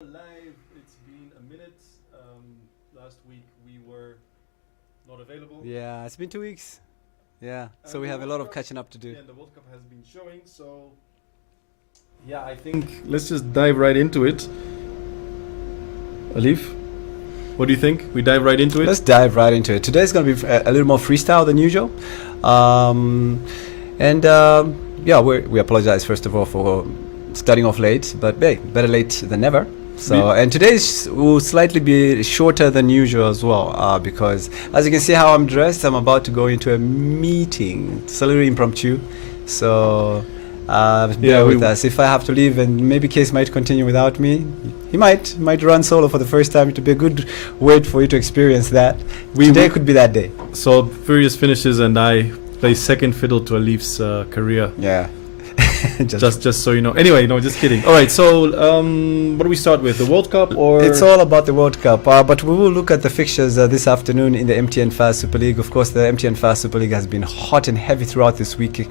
Live. It's been a minute. Last week we were not available. Yeah, it's been 2 weeks. Yeah, so And we the have a World lot of Cup- catching up to do. Yeah, and the World Cup has been showing. So yeah, I think let's just dive right into it. Alif, what do you think? We dive right into it. Let's dive right into it. Today's going to be a little more freestyle than usual. Yeah, we apologize first of all for starting off late, but hey, better late than never. So, and today's will slightly be shorter than usual as well, because as you can see how I'm dressed, I'm about to go into a meeting. It's a little impromptu. So, bear with us. If I have to leave and maybe Case might continue without me, he might run solo for the first time. It would be a good way for you to experience that. Today could be that day. So Furious finishes and I play second fiddle to Alif's career. Yeah. just so you know. Anyway, no, just kidding. All right, so what do we start with? The World Cup or? It's all about the World Cup, but we will look at the fixtures this afternoon in the MTN Fast Super League. Of course, the MTN Fast Super League has been hot and heavy throughout this week,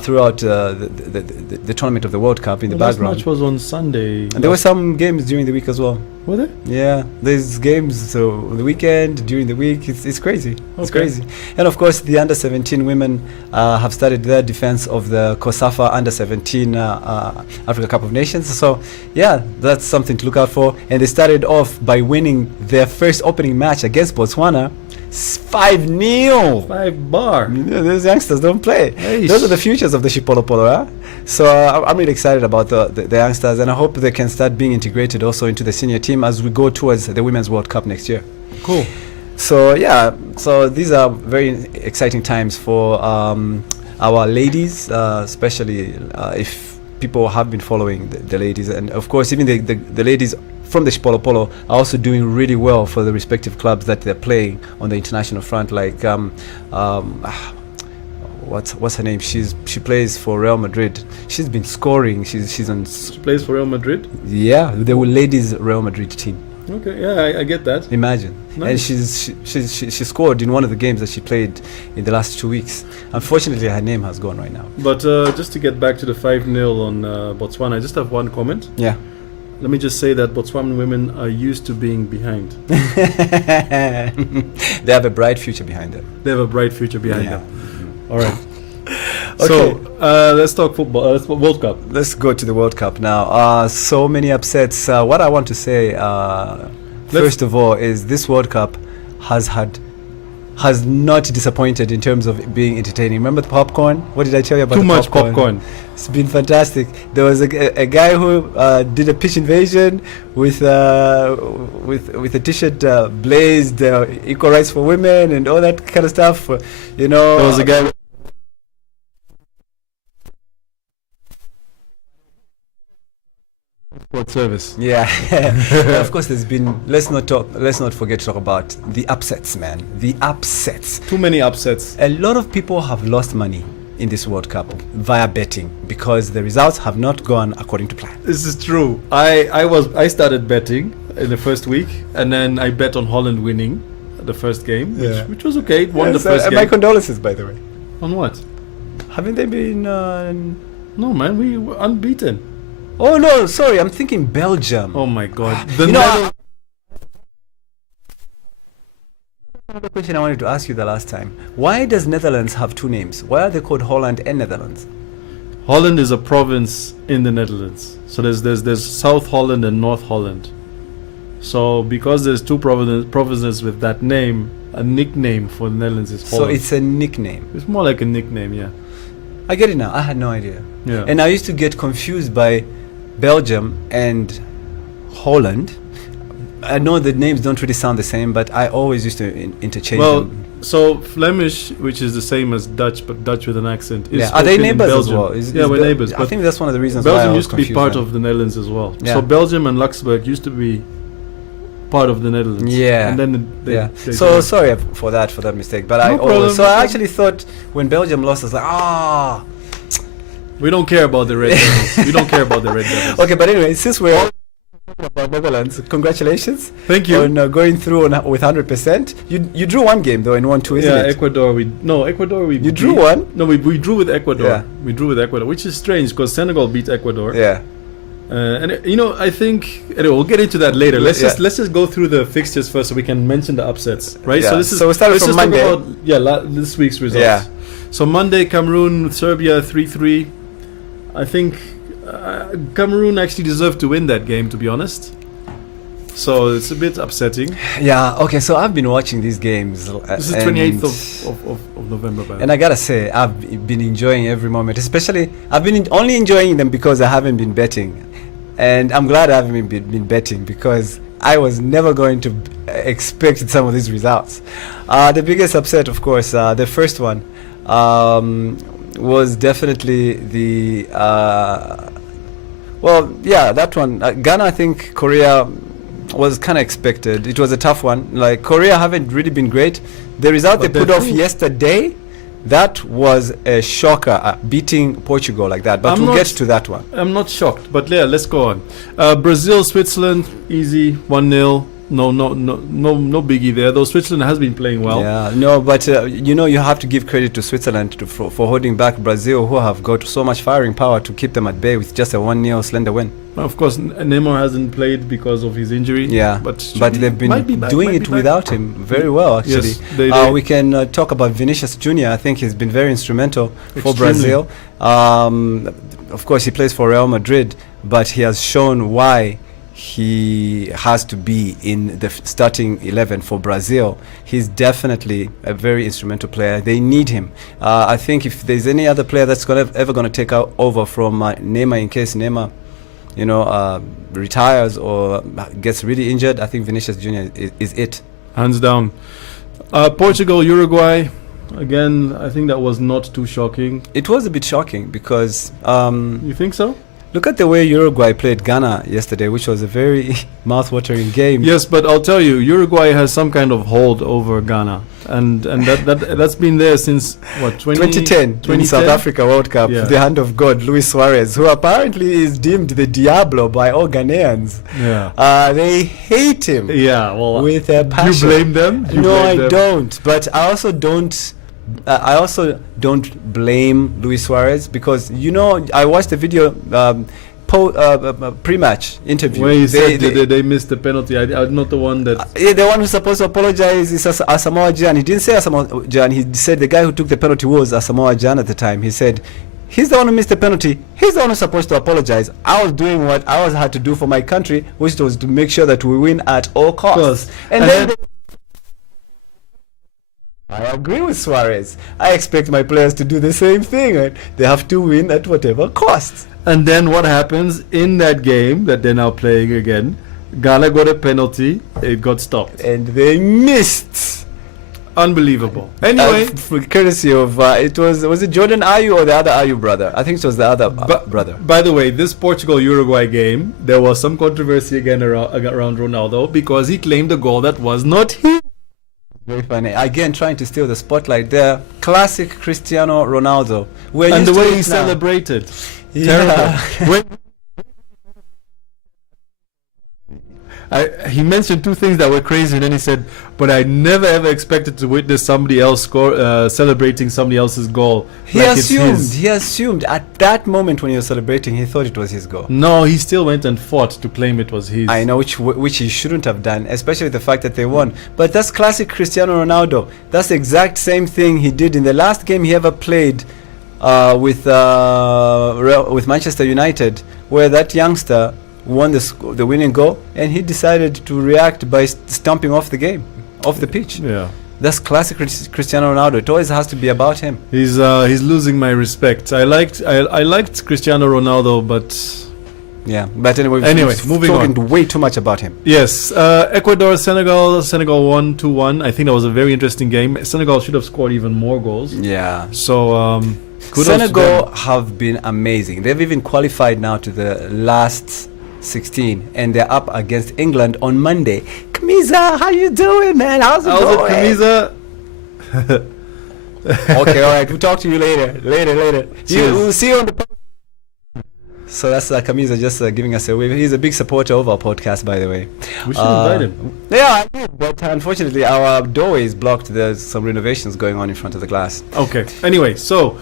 throughout the tournament of the World Cup in the background. Last match was on Sunday. And there were some games during the week as well. Were there? Yeah, there's games so on the weekend, during the week. It's crazy. It's crazy. And of course, the under 17 women have started their defense of the COSAFA under 17 Africa Cup of Nations. So yeah, that's something to look out for. And they started off by winning their first opening match against Botswana 5-0. 5-bar. Yeah, those youngsters don't play. Eish. Those are the futures of the Shipolo Polo, huh? So I'm really excited about the youngsters, and I hope they can start being integrated also into the senior team as we go towards the Women's World Cup next year. Cool. So yeah, so these are very exciting times for our ladies, especially if people have been following the ladies, and of course even the ladies from the Shipolo Polo are also doing really well for the respective clubs that they're playing on the international front. Like what's her name? She plays for Real Madrid. She's been scoring. She's on. She plays for Real Madrid. Yeah, the ladies Real Madrid team. Okay, yeah, I get that. Imagine. Nice. And she scored in one of the games that she played in the last 2 weeks. Unfortunately, her name has gone right now. But just to get back to the 5-0 on Botswana, I just have one comment. Yeah. Let me just say that Botswanan women are used to being behind. They have a bright future behind them. They have a bright future behind them. All right. Okay. So let's talk football. Let's talk World Cup. Let's go to the World Cup now. So many upsets. What I want to say, first of all, is this World Cup has not disappointed in terms of being entertaining. Remember the popcorn? What did I tell you about Too the much popcorn. It's been fantastic. There was a guy who did a pitch invasion with a t-shirt blazed equal rights for women and all that kind of stuff. You know, There was a guy. Sport service. Yeah. And of course, there's been. Let's not forget to talk about the upsets, man. The upsets. Too many upsets. A lot of people have lost money in this World Cup via betting because the results have not gone according to plan. This is true. I started betting in the first week, and then I bet on Holland winning the first game, which was okay. It won the first game. My condolences, by the way. On what? Haven't they been? No, man, we were unbeaten. Oh no, sorry, I'm thinking Belgium. Oh my God. Another question I wanted to ask you the last time. Why does Netherlands have two names? Why are they called Holland and Netherlands? Holland is a province in the Netherlands. So there's South Holland and North Holland. So because there's two provinces with that name, a nickname for the Netherlands is Holland. So it's a nickname. It's more like a nickname, yeah. I get it now. I had no idea. Yeah. And I used to get confused by Belgium and Holland. I know the names don't really sound the same, but I always used to interchange them. So Flemish, which is the same as Dutch, but Dutch with an accent, is are they spoken in neighbors as Belgium. well? We're neighbors. I But think that's one of the reasons why I Belgium was used to be confused part then. of the Netherlands as well. Yeah. So Belgium and Luxembourg used to be part of the Netherlands. Yeah. And then they So sorry for that mistake. But No problem, no I actually thought when Belgium lost, I was like, we don't care about the Red Devils. We don't care about the Red Devils. Okay, but anyway, since we're all talking about Netherlands, congratulations. Thank you. On going through with 100%. You drew one game though and won two, isn't Yeah, it? Ecuador. You drew one? No, we drew with Ecuador. Yeah. We drew with Ecuador, which is strange because Senegal beat Ecuador. Yeah. I think anyway, we'll get into that later. Let's Yeah. just go through the fixtures first, so we can mention the upsets, right? Yeah. So we started let's from just talk Monday. about, this week's results. Yeah. So Monday, Cameroon, Serbia, 3-3. I think Cameroon actually deserved to win that game, to be honest. So it's a bit upsetting. Yeah. Okay. So I've been watching these games. This is 28th of November, by the way. And I gotta say, I've been enjoying every moment. Especially, I've been only enjoying them because I haven't been betting, and I'm glad I haven't been betting because I was never going to expect some of these results. The biggest upset, of course, the first one was definitely the that one. Ghana, I think Korea was kind of expected. It was a tough one. Like, Korea haven't really been great. The result But they put off yesterday, that was a shocker, beating Portugal like that. But we'll get to that one. I'm not shocked, but yeah, let's go on. Brazil, Switzerland, easy, 1-0. No biggie there. Though Switzerland has been playing well. Yeah, no, but you have to give credit to Switzerland for holding back Brazil, who have got so much firing power to keep them at bay with just a 1-0 slender win. Of course, Neymar hasn't played because of his injury. Yeah, but they've been doing it without him very well, actually. Yes, we can talk about Vinicius Jr. I think he's been very instrumental for Extremely. Brazil. Of course, he plays for Real Madrid, but he has shown why he has to be in the starting 11 for Brazil. He's definitely a very instrumental player. They need him. I think if there's any other player that's ever going to take over from Neymar, in case Neymar retires or gets really injured, I think Vinicius Jr. is it. Hands down. Portugal, Uruguay. Again, I think that was not too shocking. It was a bit shocking because you think so? look at the way Uruguay played Ghana yesterday, which was a very mouth-watering game. Yes, but I'll tell you, Uruguay has some kind of hold over Ghana, and that's been there since what 2010 in South Africa World Cup. Yeah. The hand of God, Luis Suarez, who apparently is deemed the Diablo by all Ghanaians. Yeah, they hate him. Yeah, well, with a passion. You blame them? No, I don't. But I also don't. I also don't blame Luis Suarez because I watched the video pre-match interview where he said they missed the penalty. I'm not the one that. The one who's supposed to apologize is Asamoah Gyan. He didn't say Asamoah Gyan. He said the guy who took the penalty was Asamoah Gyan at the time. He said he's the one who missed the penalty. He's the one who's supposed to apologize. I was doing what I had to do for my country, which was to make sure that we win at all costs. And then I agree with Suarez. I expect my players to do the same thing. Right? They have to win at whatever cost. And then what happens in that game that they're now playing again? Ghana got a penalty. It got stopped. And they missed. Unbelievable. Anyway. For courtesy of, was it Jordan Ayew or the other Ayew brother? I think it was the other brother. By the way, this Portugal-Uruguay game, there was some controversy again around Ronaldo because he claimed a goal that was not his. Very funny. Again, trying to steal the spotlight there. Classic Cristiano Ronaldo. And the way he celebrated. Yeah. Terrible. He mentioned two things that were crazy, and then he said, but I never ever expected to witness somebody else celebrating somebody else's goal. He assumed at that moment when he was celebrating, he thought it was his goal. No, he still went and fought to claim it was his. I know, which he shouldn't have done, especially the fact that they won. But that's classic Cristiano Ronaldo. That's the exact same thing he did in the last game he ever played with Manchester United, where that youngster won the winning goal, and he decided to react by stomping off the pitch. Yeah, that's classic Cristiano Ronaldo. It always has to be about him. He's losing my respect. I liked Cristiano Ronaldo, but yeah. But anyway, moving on. Talking way too much about him. Yes, Ecuador, Senegal won 2-1. I think that was a very interesting game. Senegal should have scored even more goals. Yeah. So Senegal have been amazing. They've even qualified now to the last 16, and they're up against England on Monday. Kamiza, how you doing, man? How's it going? Kamiza? Okay, all right. We'll talk to you later. We'll see you on the. So that's Kamiza just giving us a wave. He's a big supporter of our podcast, by the way. We should invite him. Yeah, I did, but unfortunately our doorway is blocked. There's some renovations going on in front of the glass. Okay. Anyway, so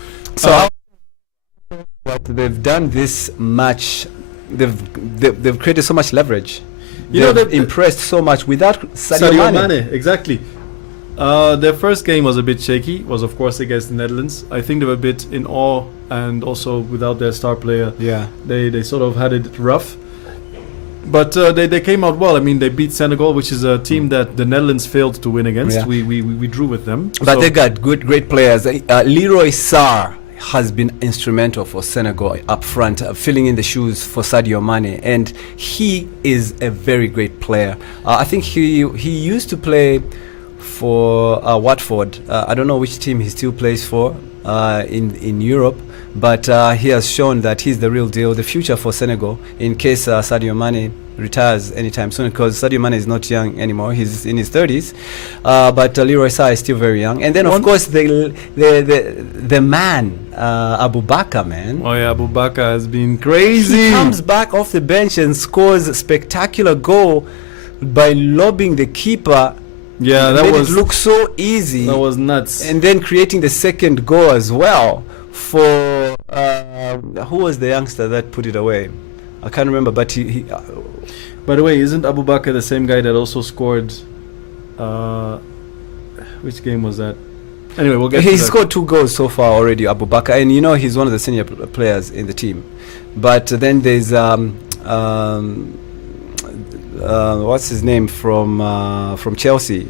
what they've done this match they've created so much leverage. You They've know, impressed so much without Sadio Sadio Mane. Mane, exactly. Their first game was a bit shaky. Was of course against the Netherlands. I think they were a bit in awe, and also without their star player, Yeah. they sort of had it rough. But they came out well. I mean, they beat Senegal, which is a team that the Netherlands failed to win against. Yeah. We drew with them. But So- they got great players. Leroy Sarr has been instrumental for Senegal up front, filling in the shoes for Sadio Mane, and he is a very great player. I think he used to play for Watford. I don't know which team he still plays for in Europe, but he has shown that he's the real deal, the future for Senegal in case Sadio Mane retires anytime soon, because Sadio Mane is not young anymore. He's in his 30s, but Leroy Sarr is still very young. And then of course the man Abu Bakr, man. Oh yeah, Abu Bakr has been crazy. He comes back off the bench and scores a spectacular goal by lobbing the keeper. Yeah, Made that was it look so easy. that was nuts. And then creating the second goal as well for who was the youngster that put it away? I can't remember, but he By the way, isn't Abu Bakr the same guy that also scored? Which game was that? Anyway, we'll get. he to that. scored 2 goals so far already, Abu Bakr, and you know he's one of the senior players in the team. But then there's what's his name from Chelsea,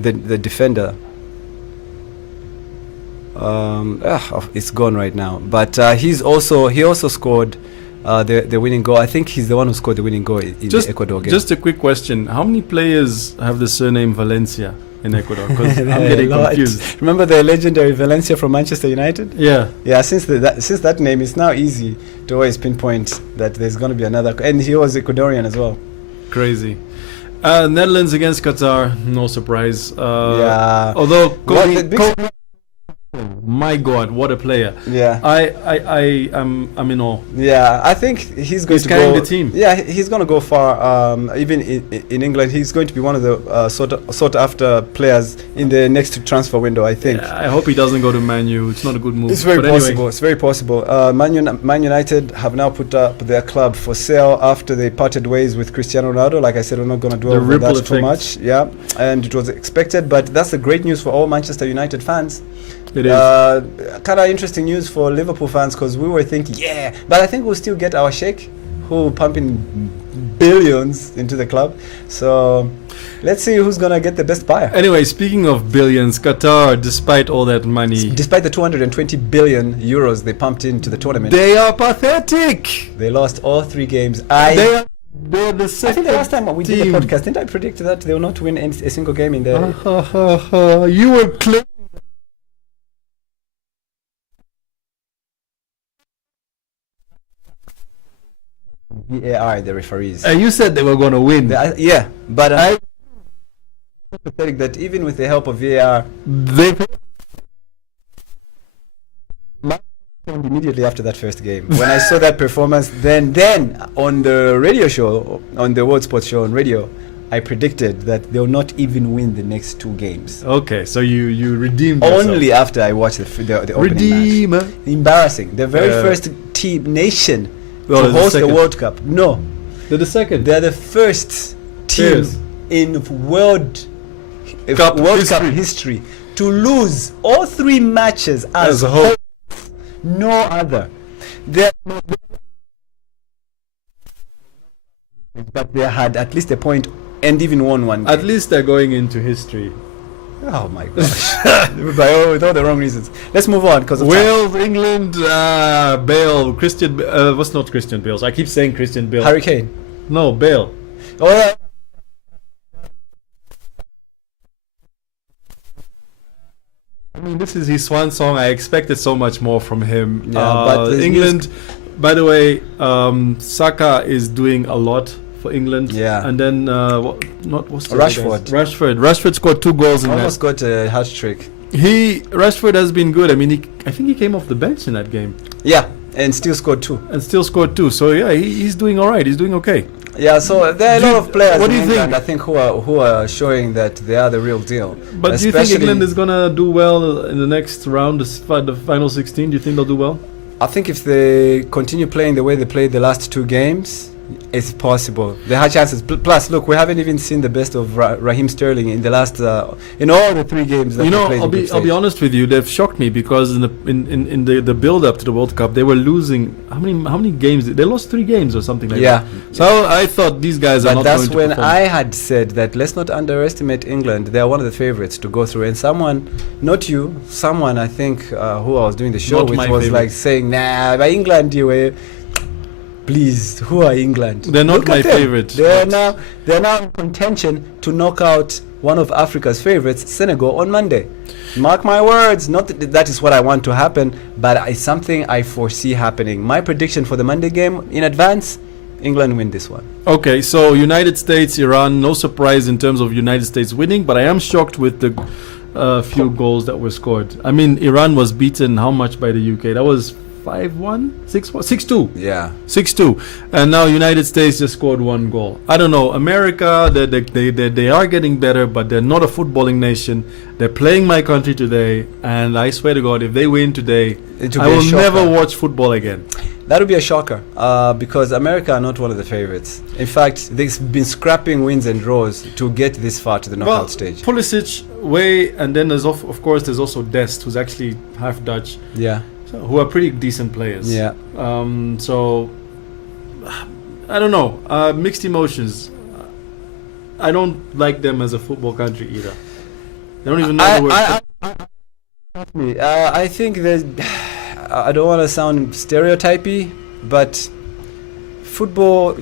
the defender. It's gone right now. But he also scored the winning goal. I think he's the one who scored the winning goal in the Ecuador game. Just a quick question: how many players have the surname Valencia in Ecuador? Because I'm getting A lot. confused. Remember the legendary Valencia from Manchester United? Yeah. Yeah, since that name, it's now easy to always pinpoint that there's going to be another. And he was Ecuadorian as well. Crazy. Netherlands against Qatar, no surprise. Yeah. Although, What my God, what a player! Yeah. I'm in awe. Yeah, I think he's going He's to carrying go. the team. Yeah, he's going to go far. Even in England, he's going to be one of the sought after players in the next transfer window, I think. Yeah, I hope he doesn't go to Man U. It's not a good move. It's very But anyway, possible. It's very possible. Man United have now put up their club for sale after they parted ways with Cristiano Ronaldo. Like I said, we're not going to dwell The on ripple that too effect. much. Yeah, and it was expected, but that's the great news for all Manchester United fans. It is. Kind of interesting news for Liverpool fans, because we were thinking, yeah, but I think we'll still get our sheikh, who pumping billions into the club. So let's see who's gonna get the best buyer. Anyway, speaking of billions, Qatar, despite all that money, Despite the 220 billion euros they pumped into the tournament, they are pathetic. they lost all 3 games. They're the I second think the last time we did team. the podcast, didn't I predict that they will not win a single game in the? You were close. VAR, the referees. You said they were going to win. Yeah, but I pathetic that even with the help of VAR, They immediately after that first game, when I saw that performance, then on the radio show, on the World Sports show on radio, I predicted that they'll not even win the next 2 games. Okay, so you redeemed yourself. Only after I watched the opening Redeemer. match. Embarrassing. The very first nation Well, to the host the second. World Cup. No, They're the second. they're the first team Yes. in World Cup Cup history to lose all 3 matches as As a whole. no other. They're but they had at least a point and even won 1 game. At least they're going into history. Oh my gosh. With all the wrong reasons. Let's move on because Wales, England, Bale, Christian. What's not Christian Bale? I keep saying Christian Bale. Hurricane. No, Bale. Oh, I mean, this is his swan song. I expected so much more from him. Yeah, but there's England. By the way, Saka is doing a lot for England. Yeah. And then what's the other Rashford. guys? Rashford scored 2 goals in almost that. got a hat trick. Rashford has been good. I mean, I think he came off the bench in that game Yeah, and still scored 2. and still scored 2. So yeah, he's doing all right. He's doing okay. Yeah, so there are a lot of players what in do you England, think? I think, who are showing that they are the real deal. But do you think Especially- England is gonna do well in the next round, the final 16? Do you think they'll do well? I think if they continue playing the way they played the last two games, it's possible. They have chances. Plus, look, we haven't even seen the best of Raheem Sterling in the last in all the three games that You they know, played. I'll be honest with you. They've shocked me because in the build up to the World Cup, they were losing. How many games? They lost 3 games or something like that. So I thought these guys are But not that's going to when perform. I had said that let's not underestimate England. They are one of the favorites to go through. And someone, not you, someone I think who I was doing the show Not with my was favorite. like saying, "Nah, by England, you were." Please, who are England? They're not Look at my them. favorite. They're now in contention to knock out one of Africa's favorites, Senegal, on Monday. Mark my words. Not that is what I want to happen, but it's something I foresee happening. My prediction for the Monday game in advance: England win this one. Okay, so United States, Iran. No surprise in terms of United States winning, but I am shocked with the few goals that were scored. I mean, Iran was beaten how much by the UK? That was 5-1, 6-1, 6-2. Yeah. 6-2, and now United States just scored 1 goal. I don't know. America, they are getting better, but they're not a footballing nation. They're playing my country today, and I swear to God, if they win today, It will I be a will shocker. never watch football again. That would be a shocker because America are not one of the favorites. In fact, they've been scrapping wins and draws to get this far to the knockout stage. Pulisic, Way, and then there's of course there's also Dest, who's actually half Dutch, Yeah. who are pretty decent players. Yeah. So I don't know. Mixed emotions. I don't like them as a football country either. They don't even know where. I think that I don't want to sound stereotypy, but football,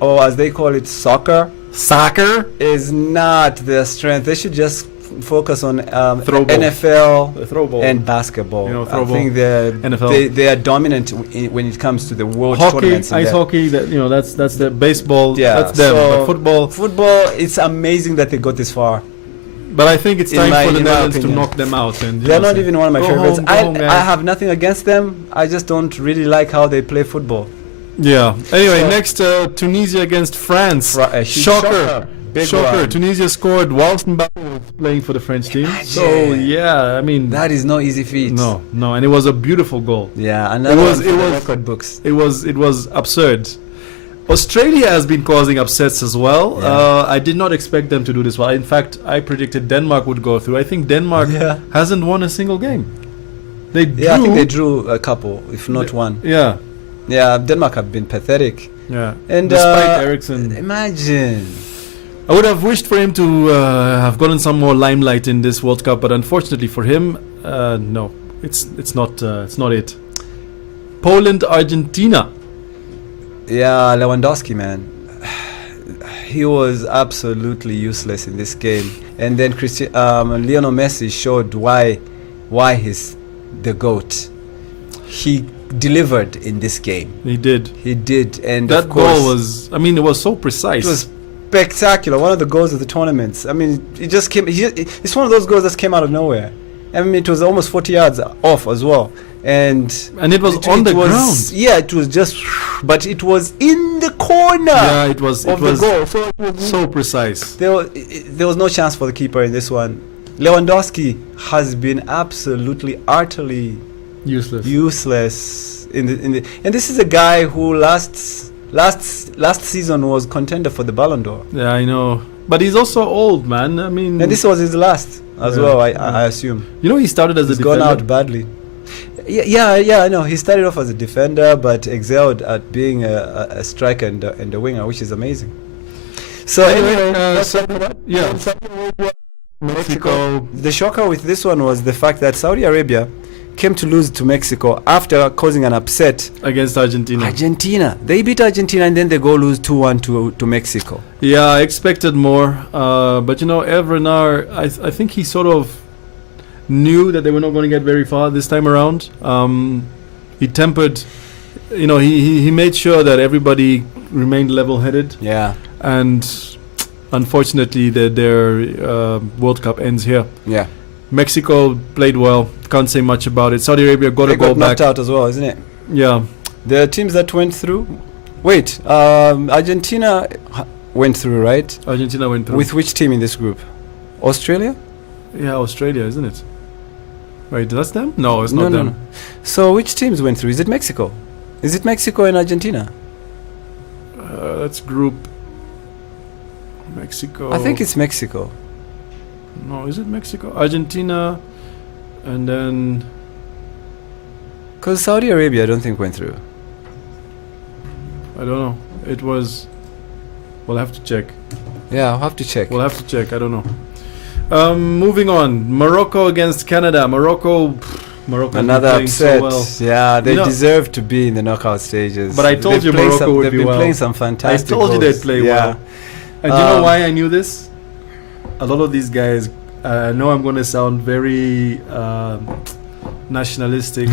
or as they call it, soccer, is not their strength. They should just focus on Throw ball. NFL Throw ball. and basketball. You know, throw I think NFL. they are dominant when it comes to the world Hockey, tournaments. ice hockey. That's the baseball. Yeah, That's them. so But football, it's amazing that they got this far. But I think it's In time my- for the in my Netherlands to opinion. knock them out. And They're not even one of my go favorites. home, go home, guys. I have nothing against them. I just don't really like how they play football. Yeah. Anyway, So- next Tunisia against France. Huge Shocker. Big Shocker. one. Tunisia scored whilst Mbappe was playing for the French team. So Imagine. yeah, I mean That is no easy feat. no, and it was a beautiful goal. Yeah, another was- one for it the was- record books. It was absurd. Australia has been causing upsets as well. Yeah. I did not expect them to do this well. In fact, I predicted Denmark would go through. I think Denmark Yeah. hasn't won a single game. They drew. Yeah, I think they drew a couple, if not one. Yeah, Yeah, Denmark have been pathetic. yeah. And Despite Eriksson, imagine. I would have wished for him to have gotten some more limelight in this World Cup, but unfortunately for him, no, it's not it. Poland, Argentina. Yeah, Lewandowski, man. He was absolutely useless in this game. And then Lionel Messi showed why he's the GOAT. He delivered in this game. He did. He did. And That of course, goal was, I mean, it was so precise. it was spectacular. One of the goals of the tournaments. I mean, it just came. It's one of those goals that came out of nowhere. I mean, it was almost 40 yards off as well, and it was on the was, ground. Yeah, it was just, but it was in the corner Yeah, it was of the goal. So it was so precise. there was no chance for the keeper in this one. Lewandowski has been absolutely, utterly Useless. useless in the. And this is a guy who last season was contender for the Ballon d'Or. Yeah, I know. But he's also old, man. I mean, And this was his last as Yeah, well, I yeah. assume. you know, he started as He's a gone defender. out badly. Yeah, I know. He started off as a defender, but excelled at being a striker and a winger, which is amazing. So anyway, that's yeah. Mexico. The shocker with this one was the fact that Saudi Arabia came to lose to Mexico after causing an upset. Against Argentina. Argentina. They beat Argentina and then they go lose 2-1 to Mexico. Yeah, I expected more. But you know, Evrenar, I think he sort of knew that they were not going to get very far this time around. He tempered, you know, he made sure that everybody remained level-headed. Yeah. And unfortunately, their World Cup ends here. Yeah. Mexico played well. Can't say much about it. Saudi Arabia got They a goal got knocked back. out as well, isn't it? Yeah. The teams that went through. Wait, Argentina went through, right? Argentina went through. With which team in this group? Australia? Yeah, Australia, isn't it? Wait, that's them? No, it's not them. No. So which teams went through? Is it Mexico? Is it Mexico and Argentina? That's group Mexico. I think it's Mexico. No, is it Mexico? Argentina, and then Because Saudi Arabia, I don't think went through. I don't know. It was. We'll have to check. Yeah, I'll have to check. We'll have to check. I don't know. Moving on. Morocco against Canada. Morocco Another playing upset. so well. Yeah, they You know- deserve to be in the knockout stages. But I told They've you played Morocco would they've be been well. playing some I fantastic told you goals. they'd play yeah. well. And do you know Um, why I knew this? A lot of these guys. I know I'm going to sound very nationalistic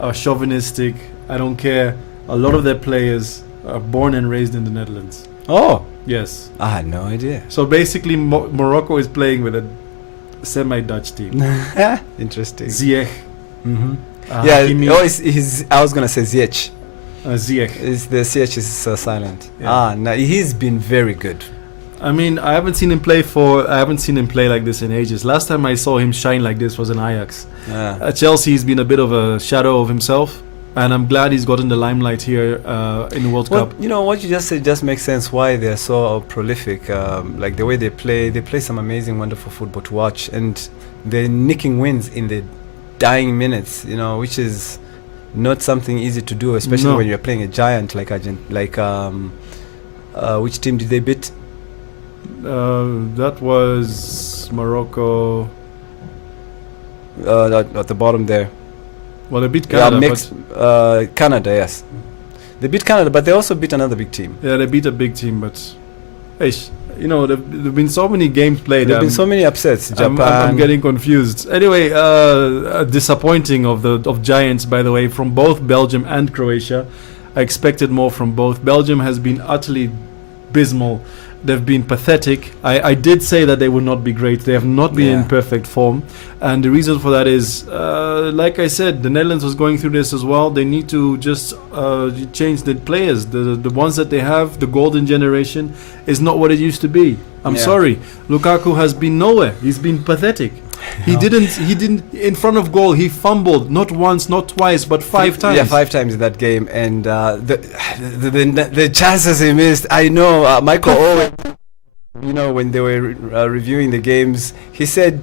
or chauvinistic. I don't care. A lot of their players are born and raised in the Netherlands. Oh, Yes. I had no idea. So basically, Morocco is playing with a semi-Dutch team. Interesting. Ziyech. Mm-hmm. Yeah. Yeah, he's, I was going to say Ziyech. Ziyech. The CH is silent. Yeah. No, he's been very good. I mean, I haven't seen him play like this in ages. Last time I saw him shine like this was in Ajax. Yeah. At Chelsea, he's been a bit of a shadow of himself, and I'm glad he's gotten the limelight here in the World Well, Cup. you know what you just said just makes sense why they're so prolific. Like the way they play some amazing, wonderful football to watch, and they're nicking wins in the dying minutes. You know, which is not something easy to do, especially No. when you're playing a giant like which team did they beat? That was Morocco. At the bottom there. Well, they beat Canada. Canada, yes. They beat Canada, but they also beat another big team. Yeah, they beat a big team, but you know, there've been so many games played. There have been so many upsets. Japan. I'm getting confused. Anyway, disappointing of Giants, by the way, from both Belgium and Croatia. I expected more from both. Belgium has been utterly abysmal. They've been pathetic. I did say that they would not be great. They have not been in Yeah. perfect form. And the reason for that is, like I said, the Netherlands was going through this as well. They need to just change the players. The ones that they have, the golden generation, is not what it used to be. I'm Yeah. sorry. Lukaku has been nowhere. He's been pathetic. He No. didn't in front of goal. He fumbled not once, not twice, but 5 times. Yeah, 5 times in that game, and the chances he missed. I know Michael Owen. You know, when they were reviewing the games, he said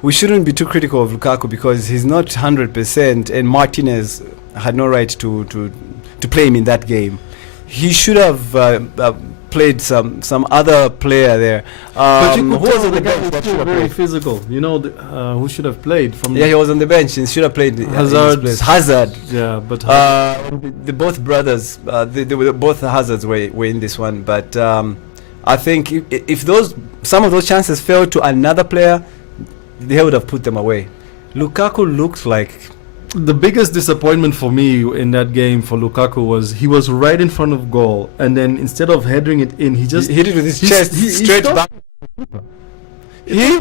we shouldn't be too critical of Lukaku because he's not 100%, and Martinez had no right to play him in that game. He should have played some other player there. But you Who could was tell on the the guy bench? was That still should have very played? physical. You know, who should have played from? Yeah, he was on the bench. He should have played Hazard. Hazard. Yeah, but The both brothers, they were both Hazards were in this one, but I think if some of those chances fell to another player, they would have put them away. Lukaku looks like the biggest disappointment for me in that game for Lukaku was he was right in front of goal, and then instead of heading it in, he just he hit it with his he- chest he straight stopped- back. He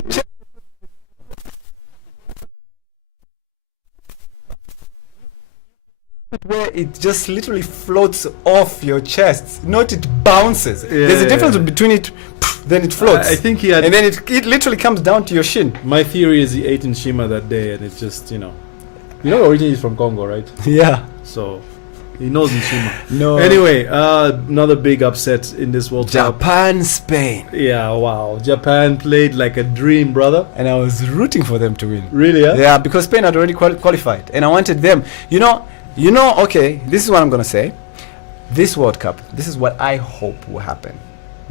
where it just literally floats off your chest, not it bounces. There's a difference between it, then it floats, I think he had. and then it literally comes down to your shin. My theory is he ate in Shima that day, and it's just originally he's from Congo, right? Yeah. So he knows Nshima. No. Anyway, another big upset in this World Cup. Japan, Spain, Yeah, wow. Japan played like a dream, brother. and I was rooting for them to win. Really? Yeah. Yeah, because Spain had already qualified, and I wanted them. You know. Okay, this is what I'm gonna say. This World Cup, this is what I hope will happen.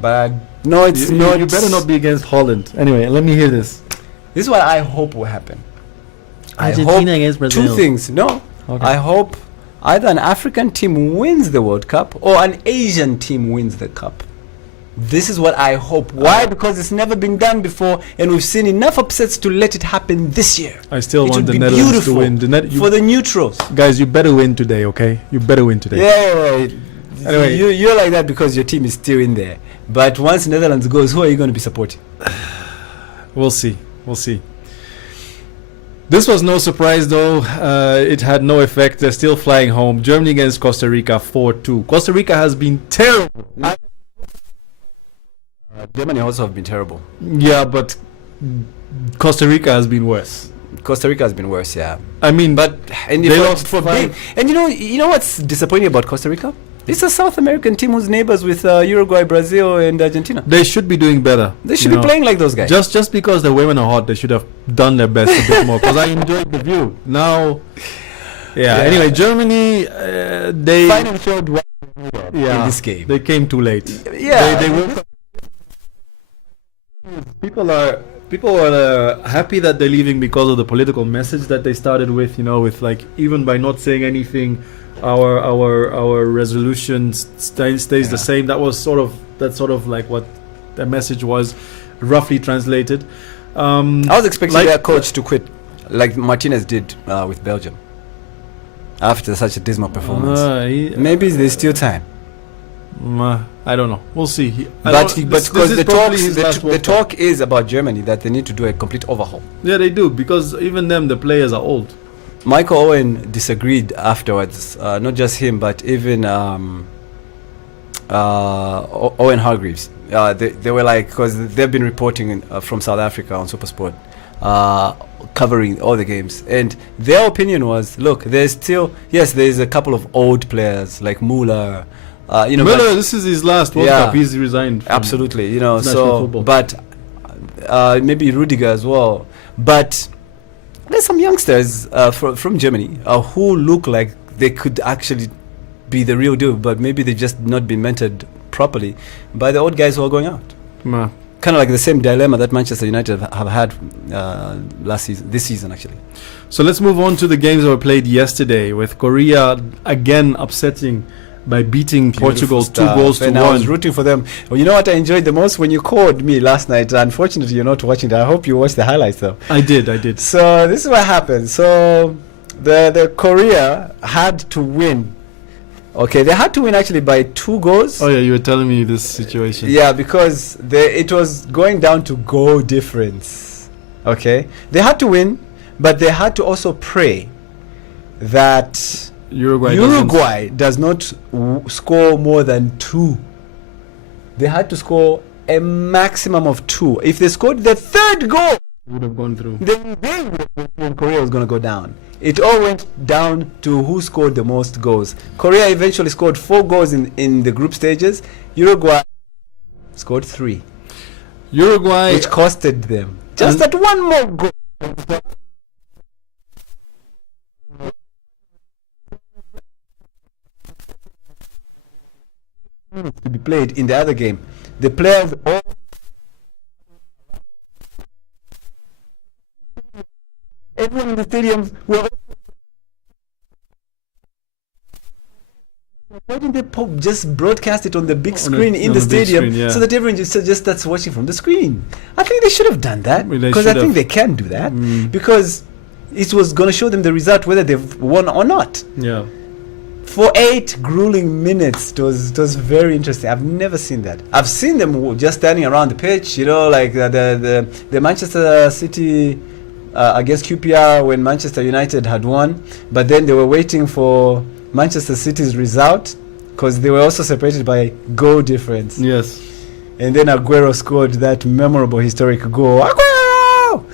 But no, it's not. You better not be against Holland. Anyway, let me hear this. This is what I hope will happen. I hope Argentina against Brazil. two things. No, Okay. I hope either an African team wins the World Cup or an Asian team wins the cup. This is what I hope. Why? Because it's never been done before, and we've seen enough upsets to let it happen this year. I still It want would the be Netherlands to beautiful win. for the neutrals. Guys, you better win today, okay? You better win today. Yeah. Anyway. You're like that because your team is still in there. But once Netherlands goes, who are you going to be supporting? We'll see. This was no surprise, though. It had no effect. They're still flying home. Germany against Costa Rica 4-2. Costa Rica has been terrible. Germany also have been terrible. Yeah, but Costa Rica has been worse. Costa Rica has been worse, yeah. I mean, But and They for, lost for five- big, and you know what's disappointing about Costa Rica? It's a South American team who's neighbors with Uruguay, Brazil, and Argentina. they should be doing better. They should you be know. playing like those guys. Just because the women are hot, they should have done their best a bit more. Because I enjoyed the view. Now, yeah. Yeah. Anyway, Germany, they Finally showed what yeah, in this game. they came too late. Yeah. they will. People are happy that they're leaving because of the political message that they started with. You know, with like even by not saying anything, our resolution stays Yeah. the same. That's sort of like what the message was, roughly translated. I was expecting like- their coach to quit, like Martinez did with Belgium. After such a dismal performance, maybe there's still time. I don't know. We'll see. But this because is the probably talks, his last the World Cup. talk is about Germany that they need to do a complete overhaul. Yeah, they do because even them, the players are old. Michael Owen disagreed afterwards. Not just him, but even Owen Hargreaves. They were like, because they've been reporting from South Africa on SuperSport, covering all the games, and their opinion was, look, there's a couple of old players like Muller. Miller, but- this is his last World Yeah. Cup. He's resigned. From absolutely, national so football. but maybe Rudiger as well. But there's some youngsters from Germany who look like they could actually be the real deal, but maybe they've just not been mentored properly by the old guys who are going out. Ma. Kind of like the same dilemma that Manchester United have had this season actually. So let's move on to the games that were played yesterday, with Korea again upsetting by beating Portugal 2 goals to and I was 1. rooting for them. Well, you know what I enjoyed the most? When you called me last night. Unfortunately, you're not watching that. I hope you watched the highlights though. I did. So this is what happened. So the Korea had to win. Okay, they had to win actually by 2 goals. Oh yeah, you were telling me this situation. Yeah, because it was going down to goal difference. Okay, they had to win, but they had to also pray that Uruguay does not score more than 2. They had to score a maximum of 2. If they scored the 3rd goal, would have gone through. then Korea was going to go down. It all went down to who scored the most goals. Korea eventually scored 4 goals in the group stages. Uruguay scored 3, Uruguay, which costed them just that one more goal. To be played in the other game. The players all everyone in the stadiums were. Why didn't they just broadcast it on the big screen in on the the big stadium screen, yeah. so that everyone just starts watching from the screen? I think they should have done that Well, they because I should think have. they can do that Mm. because it was going to show them the result whether they've won or not. yeah. For 8 grueling minutes, it was very interesting. I've never seen that. I've seen them just standing around the pitch, like the Manchester City against QPR when Manchester United had won, but then they were waiting for Manchester City's result because they were also separated by goal difference. Yes. And then Aguero scored that memorable historic goal. Aguero!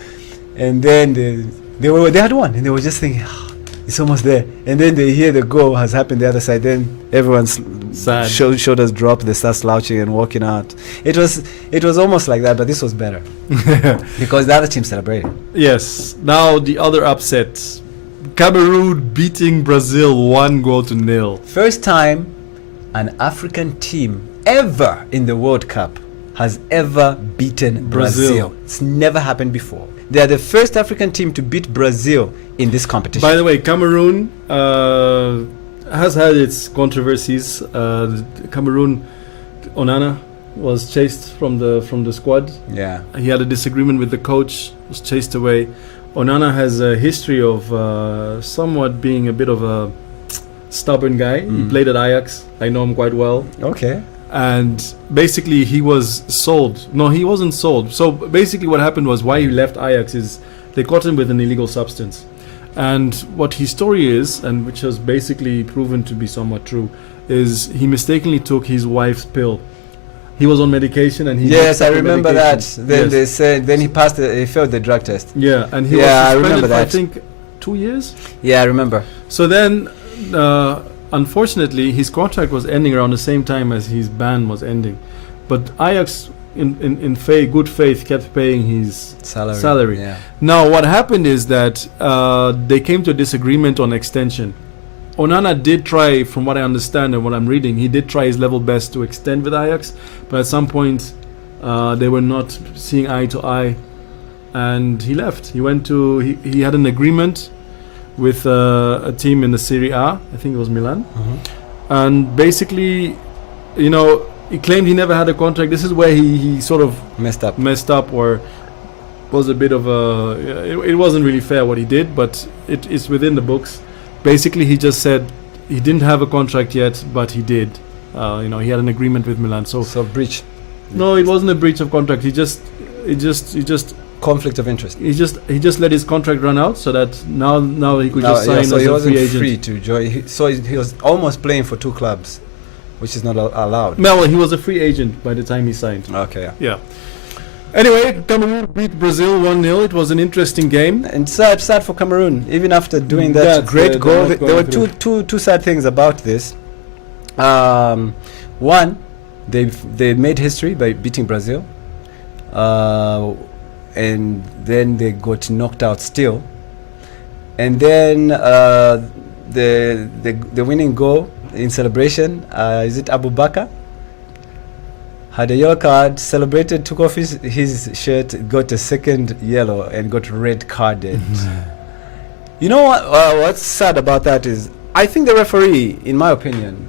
And then they had won, and they were just thinking, it's almost there. And then they hear the goal has happened the other side. Then everyone's Sad. shoulders drop. They start slouching and walking out. It was almost like that, but this was better because the other team celebrated. Yes. Now the other upset. Cameroon beating Brazil 1-0. First time an African team ever in the World Cup has ever beaten Brazil. It's never happened before. They are the first African team to beat Brazil in this competition. By the way, Cameroon has had its controversies. Cameroon, Onana was chased from the squad. Yeah. He had a disagreement with the coach, was chased away. Onana has a history of somewhat being a bit of a stubborn guy. He played at Ajax. I know him quite well. Okay. And basically he was sold. No, he wasn't sold. So basically what happened was why he left Ajax is they caught him with an illegal substance. And what his story is, and which has basically proven to be somewhat true, is he mistakenly took his wife's pill. he was on medication and he Yes, mixed up I the remember that. medication. Then Yes. they said, then he passed. He failed the drug test. Yeah, and he Yeah, I was suspended remember for, I that. think, 2 years. Yeah, I remember. So then, unfortunately, his contract was ending around the same time as his ban was ending. But Ajax, in good faith, kept paying his salary. Yeah. Now, what happened is that they came to a disagreement on extension. Onana did try, from what I understand and what I'm reading, he did try his level best to extend with Ajax, but at some point they were not seeing eye to eye, and he left. He went to he had an agreement with a team in the Serie A, I think it was Milan, and basically, you know, he claimed he never had a contract. This is where he sort of Messed up. or was a bit of a it wasn't really fair what he did, but it is within the books. Basically, he just said he didn't have a contract yet, but he did. You know, he had an agreement with Milan. So breach. no, it wasn't a breach of contract. He just Conflict of interest. he just let his contract run out, so that now he could just sign so as he a wasn't free agent. free to join. He was almost playing for two clubs, which is not allowed. Well, he was a free agent by the time he signed. Okay. Yeah. Yeah. Anyway, Cameroon beat Brazil 1-0. It was an interesting game. And sad for Cameroon. Even after doing that That's, great they're goal, not there were going two sad things about this. One, they made history by beating Brazil, and then they got knocked out still. And then the winning goal in celebration, is it Abu Bakr? Had a yellow card, celebrated, took off his shirt, got a second yellow, and got red carded. You know what? What's sad about that is, I think the referee, in my opinion,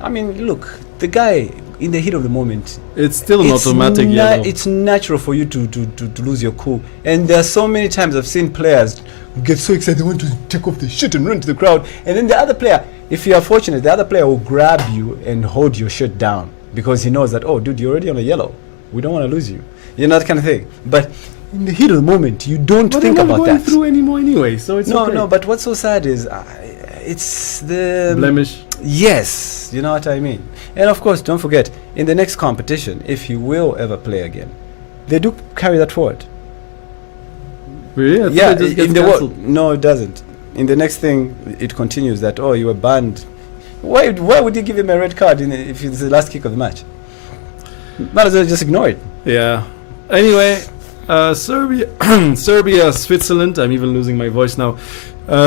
I mean, look, the guy in the heat of the moment, It's still an automatic yellow. it's natural for you to lose your cool. And there are so many times I've seen players get so excited they want to take off the shit and run to the crowd, and then the other player, if you are fortunate, the other player will grab you and hold your shirt down, because he knows that, oh, dude, you're already on a yellow. We don't want to lose you. You know, that kind of thing. But in the heat of the moment, you don't think they're not about going that. through anymore anyway, so it's okay. No, but what's so sad is it's the blemish. Yes, you know what I mean. And of course, don't forget, in the next competition, if he will ever play again, they do carry that forward. Really? I thought Yeah, it just gets in the cancelled. no, it doesn't. In the next thing, it continues that, oh, you were banned. Why would you give him a red card if it's the last kick of the match? Might as well just ignore it. Yeah. Anyway, Serbia, Switzerland. I'm even losing my voice now.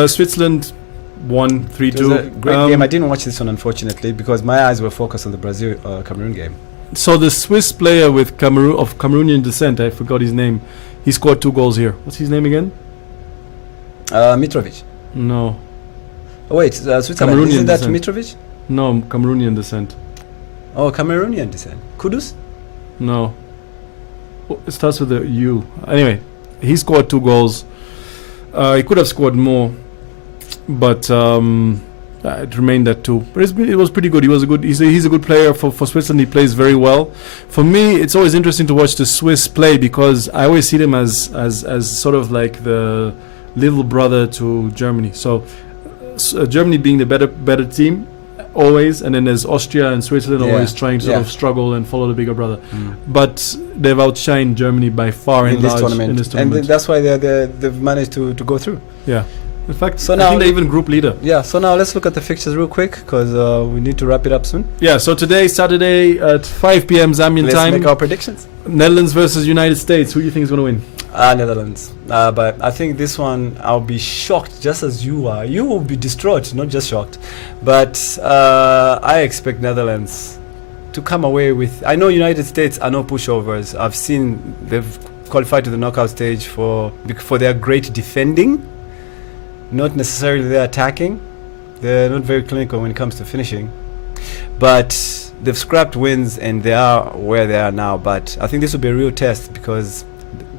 Switzerland won 3-2. It was a great game. I didn't watch this one, unfortunately, because my eyes were focused on the Brazil Cameroon game. So the Swiss player with Cameroonian descent, I forgot his name. He scored 2 goals here. What's his name again? Mitrovic. No. Oh, wait, Switzerland. Cameroonian Isn't that descent. Mitrovic? No, Cameroonian descent. Oh, Cameroonian descent. Kudus? No. Oh, it starts with a U. Anyway, he scored 2 goals. He could have scored more, but it remained at 2. But it was pretty good. He's a good player for Switzerland. He plays very well. For me, it's always interesting to watch the Swiss play, because I always see them as sort of like the little brother to Germany. So Germany being the better team always, and then there's Austria and Switzerland always trying to sort of struggle and follow the bigger brother. But they've outshined Germany by far in this tournament. And that's why they've managed to go through. Yeah. In fact, So I now think they're even group leader. Yeah, so now let's look at the fixtures real quick, because we need to wrap it up soon. Yeah, so today, Saturday at 5 p.m. Zambian Let's time, make our predictions. Netherlands versus United States. Who do you think is going to win? Netherlands. But I think this one, I'll be shocked just as you are. You will be distraught, not just shocked. But I expect Netherlands to come away with... I know United States are no pushovers. I've seen they've qualified to the knockout stage for their great defending, not necessarily their attacking. They're not very clinical when it comes to finishing. But they've scrapped wins and they are where they are now. But I think this will be a real test, because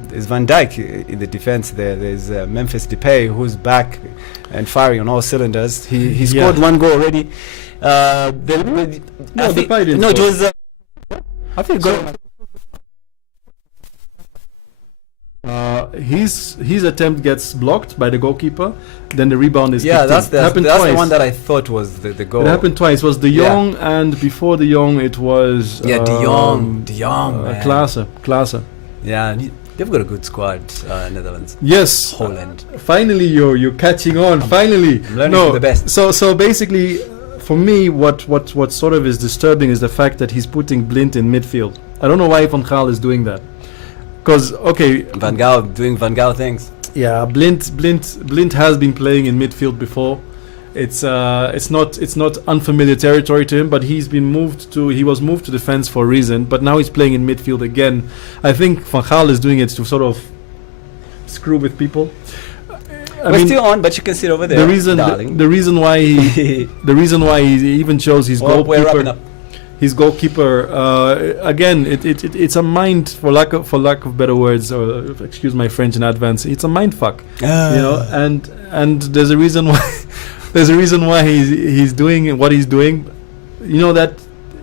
there's Van Dijk in the defense there. There's Memphis Depay, who's back and firing on all cylinders. He scored 1 goal already. Depay didn't it score. was... I think his attempt gets blocked by the goalkeeper. Then the rebound is Yeah, kicked that's in. the, Happened that's twice. the one that I thought was the goal. It happened twice. It was De Jong, and before De Jong, it was Yeah, De Jong, man. Klaassen. Yeah, and they've got a good squad, Netherlands. Yes, Holland. finally, you're catching on. Finally, I'm learning from the best. So basically, for me, what sort of is disturbing is the fact that he's putting Blind in midfield. I don't know why Van Gaal is doing that. Because Van Gaal doing Van Gaal things. yeah, Blind has been playing in midfield before. It's not unfamiliar territory to him, but he was moved to defense for a reason, but now he's playing in midfield again. I think Van Gaal is doing it to sort of screw with people. We're still on, but you can sit over there. The reason why he even chose his we're wrapping goalkeeper. up. His goalkeeper again. It's a mind, for lack of better words, or excuse my French in advance. It's a mind fuck, you know. And there's a reason why. There's a reason why he's doing what he's doing. You know, that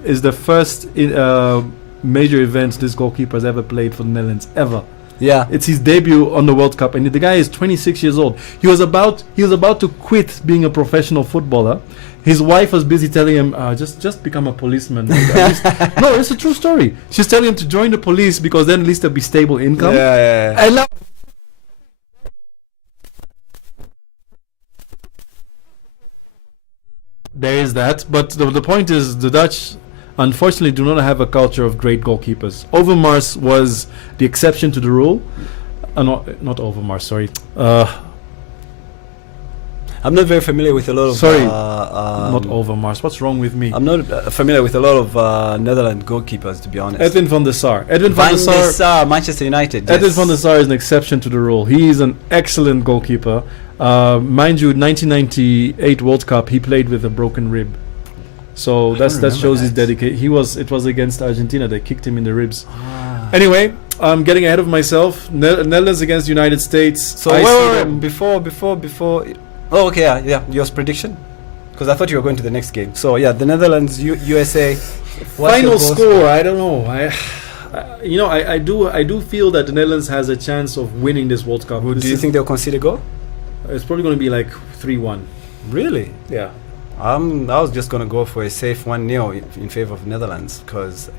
is the first major event this goalkeeper has ever played for the Netherlands ever. Yeah, It's his debut on the World Cup, and the guy is 26 years old. He was about to quit being a professional footballer. His wife was busy telling him, just become a policeman. No, it's a true story. She's telling him to join the police because then at least there'll be stable income. yeah. I love. There is that, but the point is, the Dutch unfortunately do not have a culture of great goalkeepers. Overmars was the exception to the rule. Not Overmars, sorry. I'm not very familiar with a lot of. Sorry, not Overmars. What's wrong with me? I'm not familiar with a lot of Netherlands goalkeepers, to be honest. Edwin van der Sar. Manchester United. Edwin yes. van der Sar is an exception to the rule. He is an excellent goalkeeper. Mind you, 1998 World Cup, he played with a broken rib. So that shows his dedication. It was against Argentina. They kicked him in the ribs. Anyway, I'm getting ahead of myself. Netherlands against United States. So wait, before. Oh, okay, yeah. Your prediction? Because I thought you were going to the next game. So yeah, the Netherlands, USA. Final score, I don't know. I do feel that the Netherlands has a chance of winning this World Cup. Do you think they'll concede a goal? It's probably going to be like 3-1. Really? Yeah. I was just going to go for a safe 1-0 in favor of Netherlands, because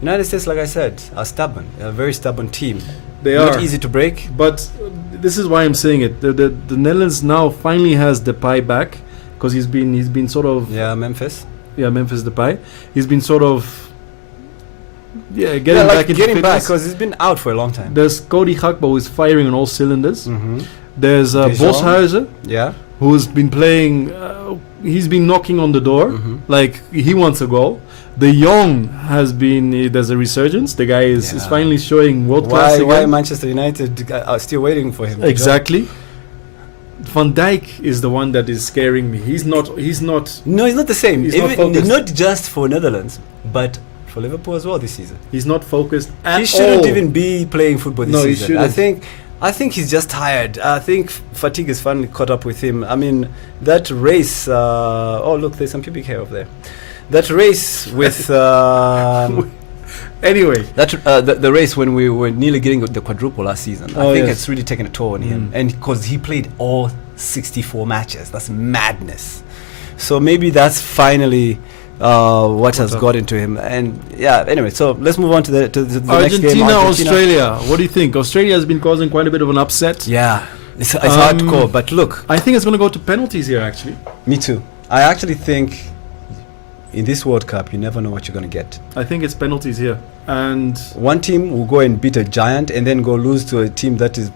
United States, like I said, are stubborn. They're a very stubborn team. They Not are easy to break. But this is why I'm saying it. The Netherlands now finally has Depay back, because he's been sort of Memphis Depay. He's been sort of getting back because he's been out for a long time. There's Cody Gakpo, who is firing on all cylinders. Mm-hmm. There's Boshuizen, who's been playing. He's been knocking on the door, like he wants a goal. De Jong has been. There's a resurgence. The guy is finally showing world class again. Why Manchester United are still waiting for him? Exactly. Van Dijk is the one that is scaring me. He's not. No, he's not the same. Not just for Netherlands, but for Liverpool as well this season. He's not focused at all. He shouldn't even be playing football this season. He shouldn't. I think he's just tired. I think fatigue has finally caught up with him. I mean, that race. Oh, look, there's some pubic hair over there. That race with. Anyway, the race when we were nearly getting the quadruple last season. I think it's really taken a toll on him, and because he played all 64 matches, that's madness. So maybe that's finally what has got into him. And anyway, so let's move on to the next game. Argentina, Australia. What do you think? Australia has been causing quite a bit of an upset. Yeah, it's hard to call, but look, I think it's going to go to penalties here. Actually, me too. I actually think in this World Cup, you never know what you're going to get. I think it's penalties here, and one team will go and beat a giant, and then go lose to a team that is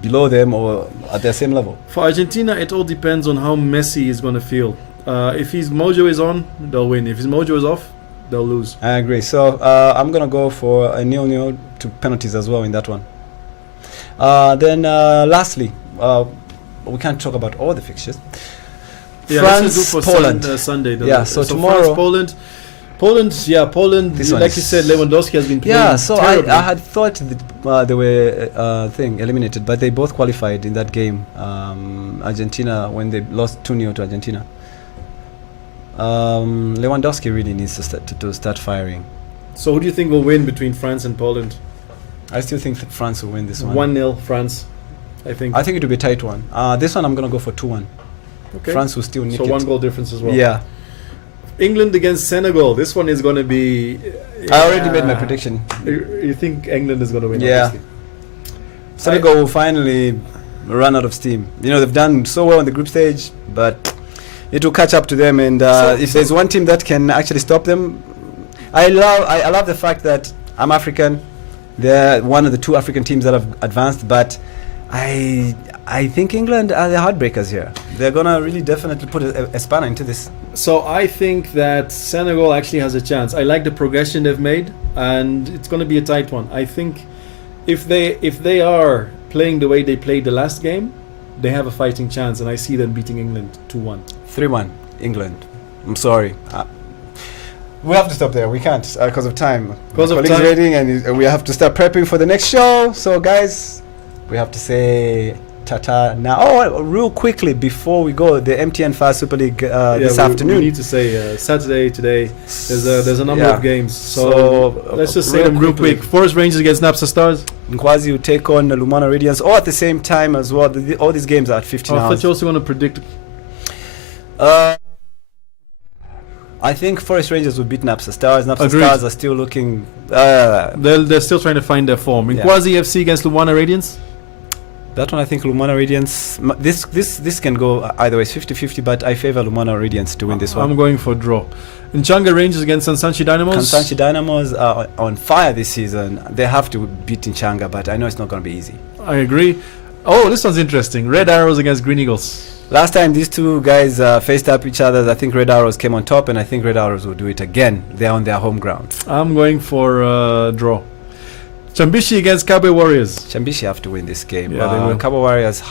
below them or at their same level. For Argentina, it all depends on how Messi is going to feel. If his mojo is on, they'll win. If his mojo is off, they'll lose. I agree. So I'm going to go for a 0-0 to penalties as well in that one. Then lastly, we can't talk about all the fixtures. France, Poland. Sunday. So tomorrow. France, Poland. Poland. Like you said, Lewandowski has been playing. Yeah, so I had thought that they were eliminated, but they both qualified in that game. Argentina, when they lost 2-0 to Argentina. Lewandowski really needs to start firing. So who do you think will win between France and Poland? I still think that France will win this one. 1-0 France, I think. I think it will be a tight one. This one I'm going to go for 2-1. Okay. France will still nick So it. 1 goal difference as well. Yeah. England against Senegal. This one is going to be... I already made my prediction. You think England is going to win? Yeah. Obviously. Senegal will finally run out of steam. You know, they've done so well in the group stage, but it will catch up to them. And if there's one team that can actually stop them, I love the fact that I'm African. They're one of the 2 African teams that have advanced, but I think England are the heartbreakers here. They're gonna really definitely put a spanner into this. So I think that Senegal actually has a chance. I like the progression they've made, and it's going to be a tight one. I think if they are playing the way they played the last game, they have a fighting chance, and I see them beating England 2-1. 3-1 England. I'm sorry. We have to stop there. We can't because of time. Because of colleagues time. waiting, and we have to start prepping for the next show. So, guys, we have to say ta-ta now. Oh, real quickly before we go, the MTN Fast Super League this afternoon. We need to say Saturday today. There's a number Yeah. of games. So let's just say real them real quickly. quick. Forest Rangers against Napsa Stars. Nkwazi will take on Lumana Radiance, all at the same time as well. All these games are at 15 I thought hours. you also want to predict. I think Forest Rangers will beat Napsa Stars. Napsa Agreed. Stars are still looking. They're still trying to find their form. Yeah. Nkwazi FC against Luwana Radiance. That one, I think Lumana Radiance. This can go either way, 50-50, but I favor Lumana Radiance to win this one. I'm going for draw. Nchanga Rangers against Kansanshi Dynamos. Kansanshi Dynamos are on fire this season. They have to beat Nchanga, but I know it's not going to be easy. I agree. Oh, this one's interesting. Red Arrows against Green Eagles. Last time these two guys faced up each other, I think Red Arrows came on top, and I think Red Arrows will do it again. They're on their home ground. I'm going for draw. Chambishi against Kabe Warriors. Chambishi have to win this game. Yeah, they will. Cabo Warriors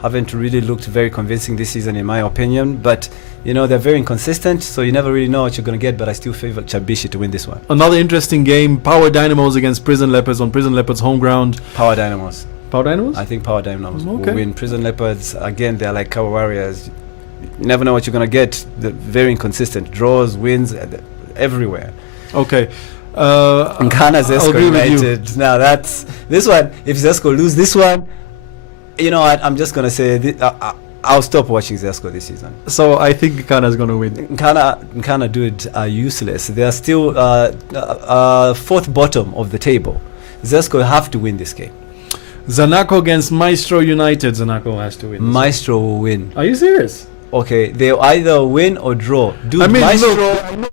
haven't really looked very convincing this season, in my opinion. But you know, they're very inconsistent, so you never really know what you're going to get. But I still favor Chambishi to win this one. Another interesting game. Power Dynamos against Prison Leopards on Prison Leopards home ground. Power Dynamos. Power Dynamos? I think Power Dynamos Okay. will win. Prison Leopards, again, they're like Cabo Warriors. You never know what you're going to get. They're very inconsistent. Draws, wins, everywhere. Okay. Nkana I'll Zesco agree with you. United. Now that's this one. If Zesco lose this one, you know what? I'm just going to say I'll stop watching Zesco this season. So I think Ghana is going to win. Nkana dude are useless. They are still fourth bottom of the table. Zesco have to win this game. Zanaco against Maestro United. Zanaco has to win. Maestro will win. Are you serious? Okay, they'll either win or draw. Dude, I mean, Maestro. look,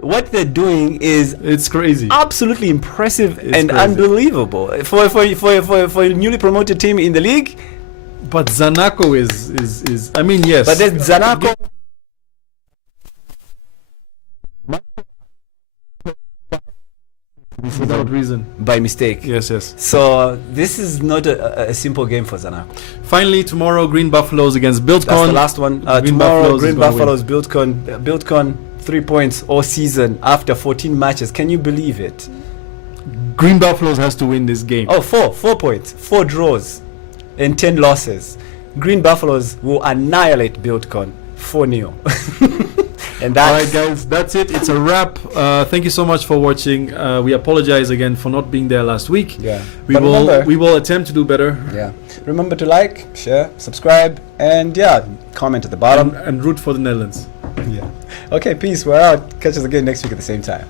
What they're doing is it's crazy. absolutely impressive It's and crazy. unbelievable for a newly promoted team in the league. But Zanaco is I mean, yes. But there's Zanaco. without reason. By mistake. Yes, yes. So this is not a simple game for Zanaco. Finally, tomorrow, Green Buffaloes against That's the BuildCon. last one. Green Tomorrow, Buffaloes Green is gonna Buffaloes, BuildCon, 3 points all season after 14 matches. Can you believe it? Green Buffaloes has to win this game. Oh, 4 points, 4 draws, and 10 losses. Green Buffaloes will annihilate BuildCon 4-0. And All that's right, guys, that's it. It's a wrap. Thank you so much for watching. We apologize again for not being there last week. yeah. We But remember, we will attempt to do better. yeah. Remember to like, share, subscribe, and comment at the bottom. And root for the Netherlands. Yeah. Okay, peace. We're out. Catch us again next week at the same time.